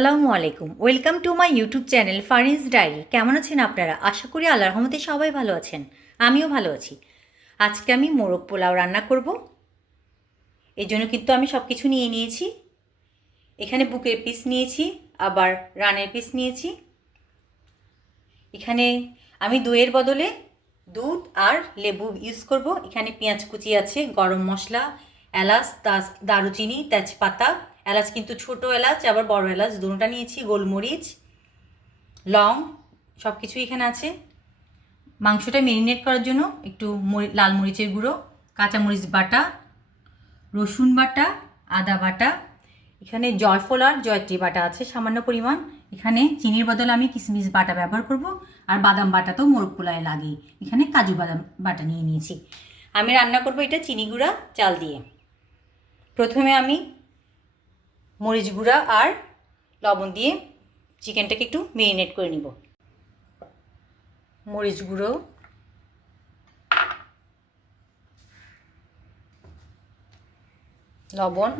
আসসালামু আলাইকুম, welcome to my YouTube channel Farin's diary. কেমন আছেন আপনারা? আশা করি আল্লাহর রহমতে সবাই ভালো আছেন। আমিও ভালো আছি। আজকে আমি মোরগ পোলাও রান্না করব। এর জন্য কিন্তু আমি সব কিছু নিয়ে নিয়েছি। এখানে বুকের পিস নিয়েছি, আবার রানের পিস নিয়েছি। এখানে আমি দইয়ের বদলে দুধ আর লেবু ইউজ করব। এখানে পেঁয়াজ কুচি আছে, গরম মশলা, এলাচ, দারুচিনি, তেজপাতা। এলাচ কিন্তু ছোটো এলাচ আবার বড় এলাচ দুটোটা নিয়েছি, গোলমরিচ, লং, সব কিছুই এখানে আছে। মাংসটা ম্যারিনেট করার জন্য একটু লাল মরিচের গুঁড়ো, কাঁচামরিচ বাটা, রসুন বাটা, আদা বাটা, এখানে জয়ফল আর জয়ত্রী বাটা আছে সামান্য পরিমাণ। এখানে চিনির বদলে আমি কিশমিশ বাটা ব্যবহার করব, আর বাদাম বাটা তো মোরগ পোলাওয়ে লাগে। এখানে কাজু বাদাম বাটা নিয়ে নিয়েছি। আমি রান্না করব এটা চিনি গুঁড়া চাল দিয়ে। প্রথমে আমি মরিচ গুঁড়া আর লবণ দিয়ে চিকেনটাকে একটু ম্যারিনেট করে নিব। মরিচ গুঁড়ো, লবণ,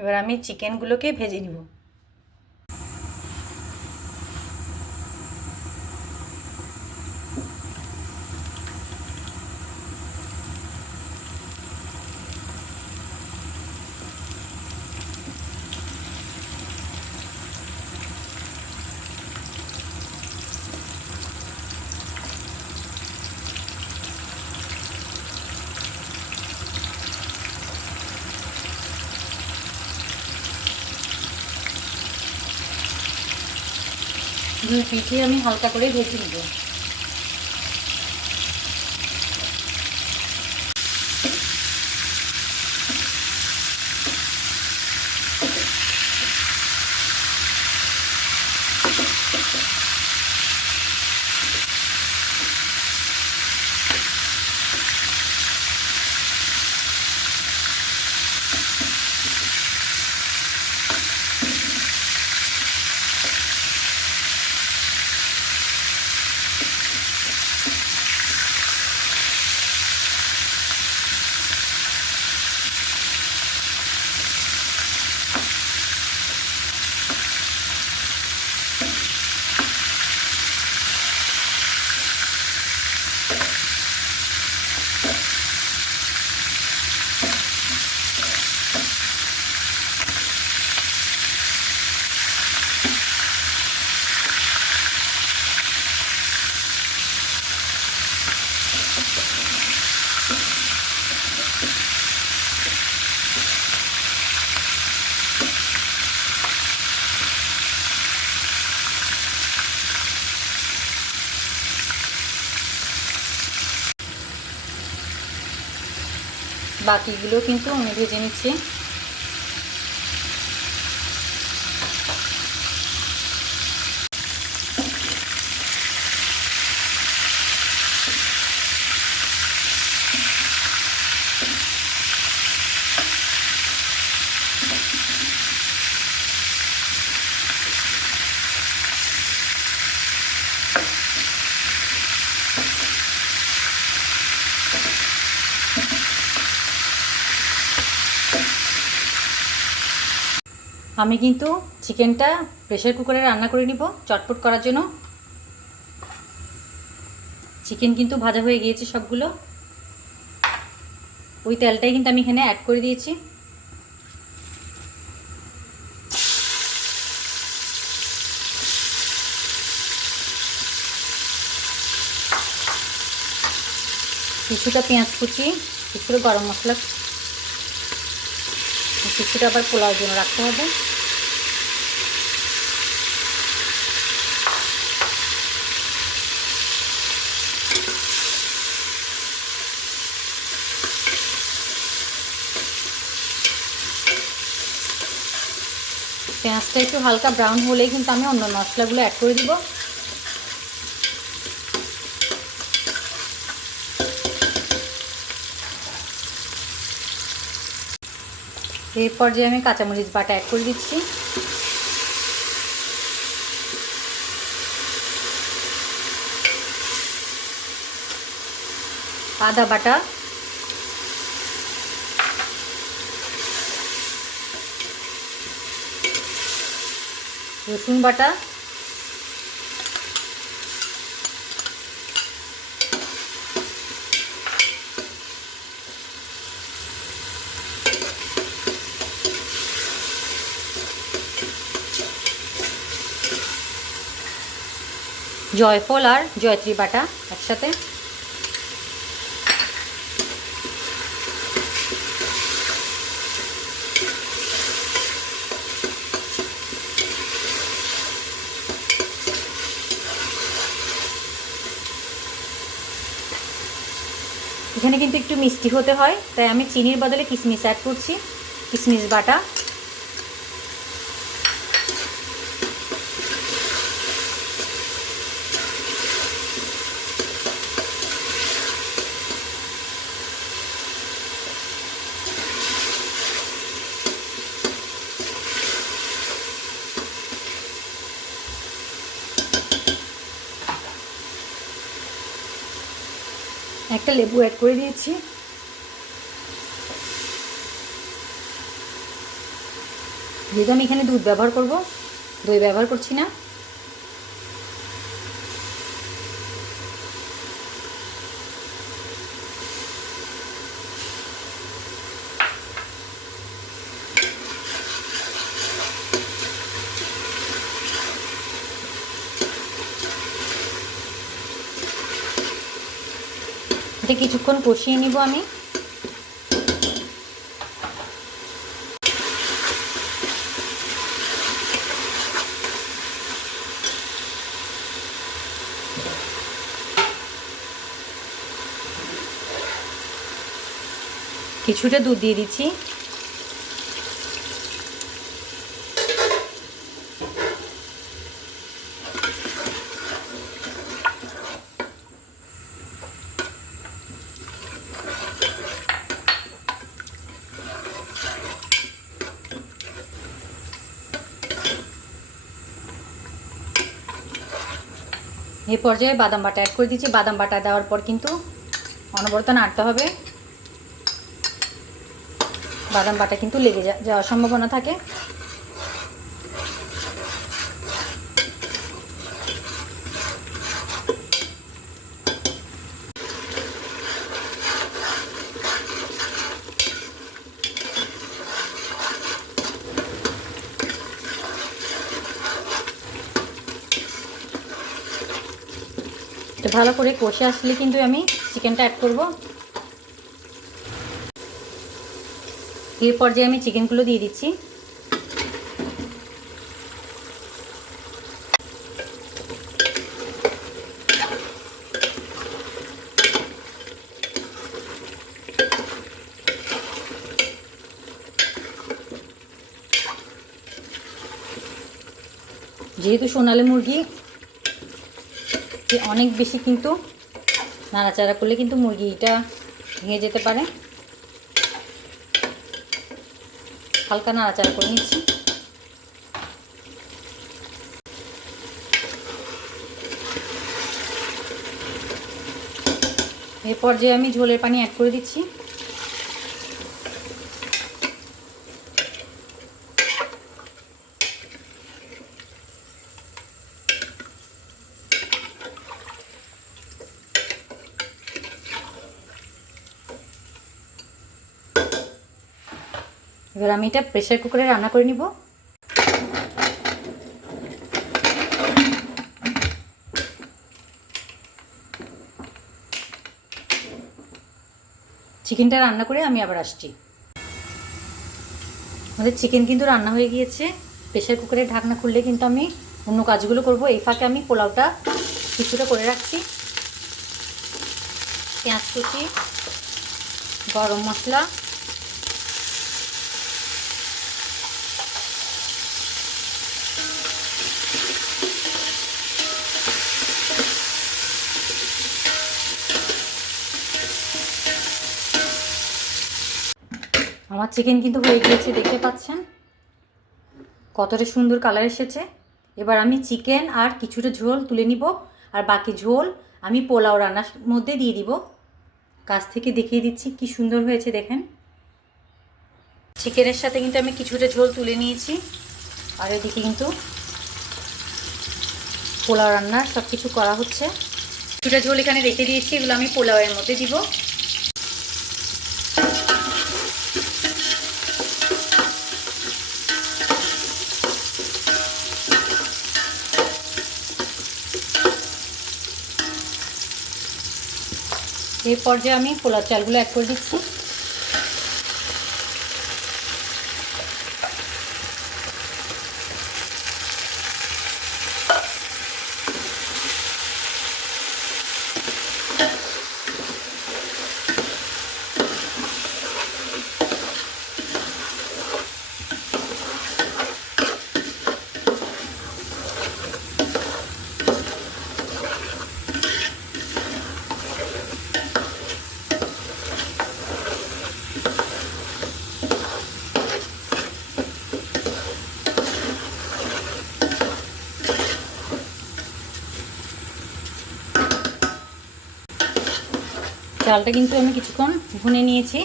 এবার আমি চিকেনগুলোকে ভেজে নিব। দুই পিঠে আমি হালকা করে ভেজে নিব। বাকিগুলো কিন্তু আমি ভেজে নিচ্ছি। আমি কিন্তু চিকেনটা প্রেসার কুকারে রান্না করে নিব চটপট করার জন্য। চিকেন কিন্তু ভাজা হয়ে গিয়েছে সবগুলো। ওই তেলটাই কিন্তু আমি এখানে অ্যাড করে দিয়েছি। কিছুটা পেঁয়াজ কুচি, কিছুটা গরম মশলা, কিছুটা আবার পোলাওর জন্য রাখতে হবে। পেঁয়াজটা একটু হালকা ব্রাউন হলেই কিন্তু আমি অন্য মশলাগুলো অ্যাড করে দিব। এই পর্যায়ে আমি কাঁচামরিচ বাটা অ্যাড করে দিচ্ছি। আদা বাটা, রসুন বাটা, জয়ফল আর জয়ত্রী বাটা একসাথে। এখানে কিন্তু একটু মিষ্টি হতে হয়, তাই আমি চিনির বদলে কিশমিশ অ্যাড করছি, কিশমিশ বাটা। একটা লেবু অ্যাড করে দিয়েছি। যেহেতু আমি এখানে দুধ ব্যবহার করব, দই ব্যবহার করছি না। এটা কিছুক্ষণ কষিয়ে নিব আমি। কিছুটা দুধ দিয়ে দিচ্ছি। এই পর্যায়ে বাদাম বাটা অ্যাড করে দিচ্ছি। বাদাম বাটা দেওয়ার পর কিন্তু অনবরত নাড়তে হবে, বাদাম বাটা কিন্তু লেগে যাওয়ার সম্ভাবনা থাকে। তো ভালো করে কষে আসলে কিন্তু আমি চিকেনটা অ্যাড করব। এর পর্যায়ে আমি চিকেনগুলো দিয়ে দিচ্ছি। যেহেতু সোনালী মুরগি অনেক বেশি কিন্তু নাড়াচাড়া করলে কিন্তু মুরগিটা ভেঙে যেতে পারে। হালকা নাড়াচাড়া করে নিচ্ছি। এই পর্যায়ে আমি ঝোলের পানি অ্যাড করে দিচ্ছি। এবার আমি এটা প্রেসার কুকারে রান্না করে নিব। চিকেনটা রান্না করে আমি আবার আসছি। আমাদের চিকেন কিন্তু রান্না হয়ে গিয়েছে। প্রেসার কুকারে ঢাকনা খুললে কিন্তু আমি অন্য কাজগুলো করব। এই ফাঁকে আমি পোলাওটা কিছুটা করে রাখছি। পেঁয়াজ কুচি, গরম মশলা, আমার চিকেন কিন্তু হয়ে গিয়েছে, দেখতে পাচ্ছেন কতটা সুন্দর কালার এসেছে। এবার আমি চিকেন আর কিছুটা ঝোল তুলে নিব, আর বাকি ঝোল আমি পোলাও রান্নার মধ্যে দিয়ে দিব। কাছ থেকে দেখিয়ে দিচ্ছি কি সুন্দর হয়েছে দেখেন। চিকেনের সাথে কিন্তু আমি কিছুটা ঝোল তুলে নিয়েছি, আর এদিকে কিন্তু পোলাও রান্নার সব কিছু করা হচ্ছে। কিছুটা ঝোল এখানে রেখে দিয়েছি, এগুলো আমি পোলাওয়ের মধ্যে দিব। এই পর্যায়ে আমি পোলাও চালগুলো অ্যাড করে দিচ্ছি। চালটা কিন্তু আমি কিছুক্ষণ ভুনে নিয়েছি।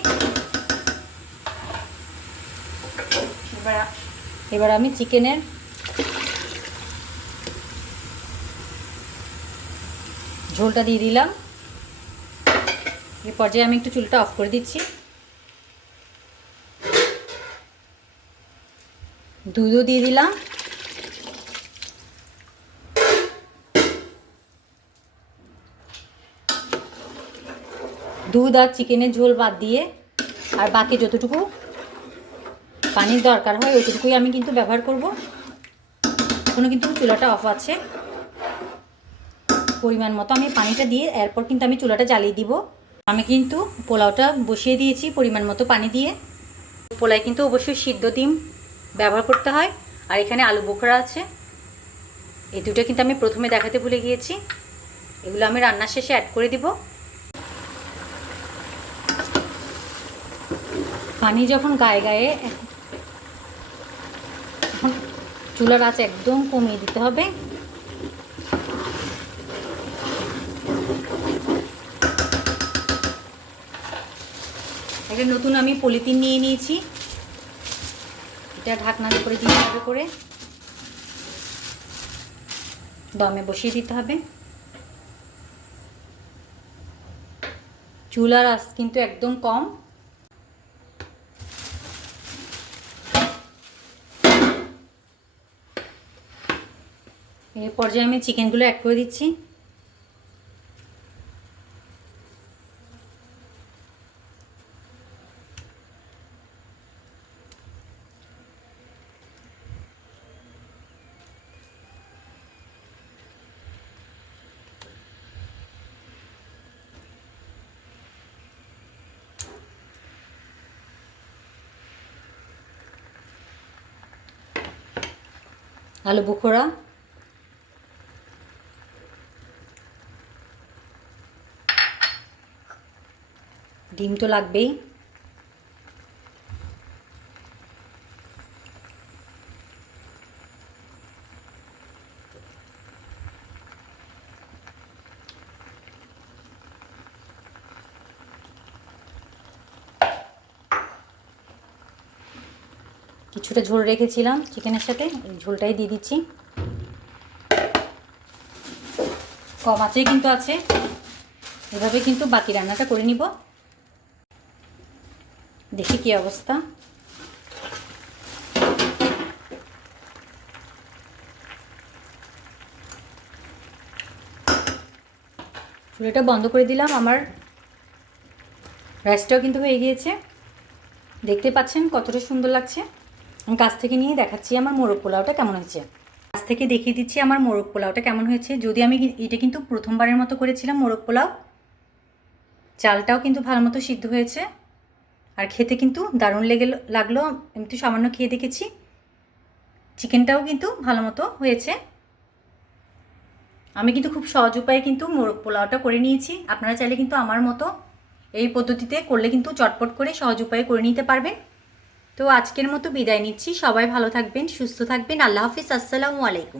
এবার আমি চিকেনের ঝোলটা দিয়ে দিলাম। এই পর্যায়ে আমি একটু চুলটা অফ করে দিচ্ছি। দুধও দিয়ে দিলাম। দুধ আর চিকেনের ঝোল বাদ দিয়ে আর বাকি যতটুকু পানির দরকার হয় ওইটুকুই আমি কিন্তু ব্যবহার করব। এখনও কিন্তু চুলাটা অফ আছে। পরিমাণ মতো আমি পানিটা দিয়ে এরপর কিন্তু আমি চুলাটা জ্বালিয়ে দিব। আমি কিন্তু পোলাওটা বসিয়ে দিয়েছি পরিমাণ মতো পানি দিয়ে। পোলায় কিন্তু অবশ্যই সিদ্ধ ডিম ব্যবহার করতে হয়। আর এখানে আলু বোখরা আছে, এই দুটো কিন্তু আমি প্রথমে দেখাতে ভুলে গিয়েছি। এগুলো আমি রান্নার শেষে অ্যাড করে দিব। পানি যখন গায়ে গায়ে, এখন চুলার আঁচ একদম কমিয়ে দিতে হবে। একটা নতুন আমি পলিথিন নিয়ে নিয়েছি, এটা ঢাকনা করে দিতে হবে, করে দমে বসিয়ে দিতে হবে। চুলার আঁচ কিন্তু একদম কম। এই পর্যায়ে আমি চিকেনগুলো অ্যাড করে দিচ্ছি। আলু বোখরা, ডিম তো লাগবেই। কিছুটা ঝোল রেখেছিলাম চিকেনের সাথে, এই ঝোলটাই দিয়ে দিচ্ছি। কম আঁচেই কিন্তু আছে, এভাবে কিন্তু বাকি রান্নাটা করে নিব। দেখি কি অবস্থা। চুলাটা বন্ধ করে দিলাম। আমার রাইসটাও কিন্তু হয়ে গিয়েছে, দেখতে পাচ্ছেন কতটা সুন্দর লাগছে। আমি কাছ থেকে নিয়ে দেখাচ্ছি আমার মোরগ পোলাওটা কেমন হয়েছে। কাছ থেকে দেখিয়ে দিচ্ছি আমার মোরগ পোলাওটা কেমন হয়েছে। যদি আমি এটা কিন্তু প্রথমবারের মতো করেছিলাম মোরগ পোলাও। চালটাও কিন্তু ভালো মতো সিদ্ধ হয়েছে, আর খেতে কিন্তু দারুণ লাগলো। এমনি সামান্য খেয়ে দেখেছি, চিকেনটাও কিন্তু ভালো মতো হয়েছে। আমি কিন্তু খুব সহজ উপায়ে কিন্তু মোরগ পোলাওটা করে নিয়েছি। আপনারা চাইলে কিন্তু আমার মতো এই পদ্ধতিতে করলে কিন্তু চটপট করে সহজ উপায়ে করে নিতে পারবেন। তো আজকের মতো বিদায় নিচ্ছি। সবাই ভালো থাকবেন, সুস্থ থাকবেন। আল্লাহ হাফিজ। আসসালামু আলাইকুম।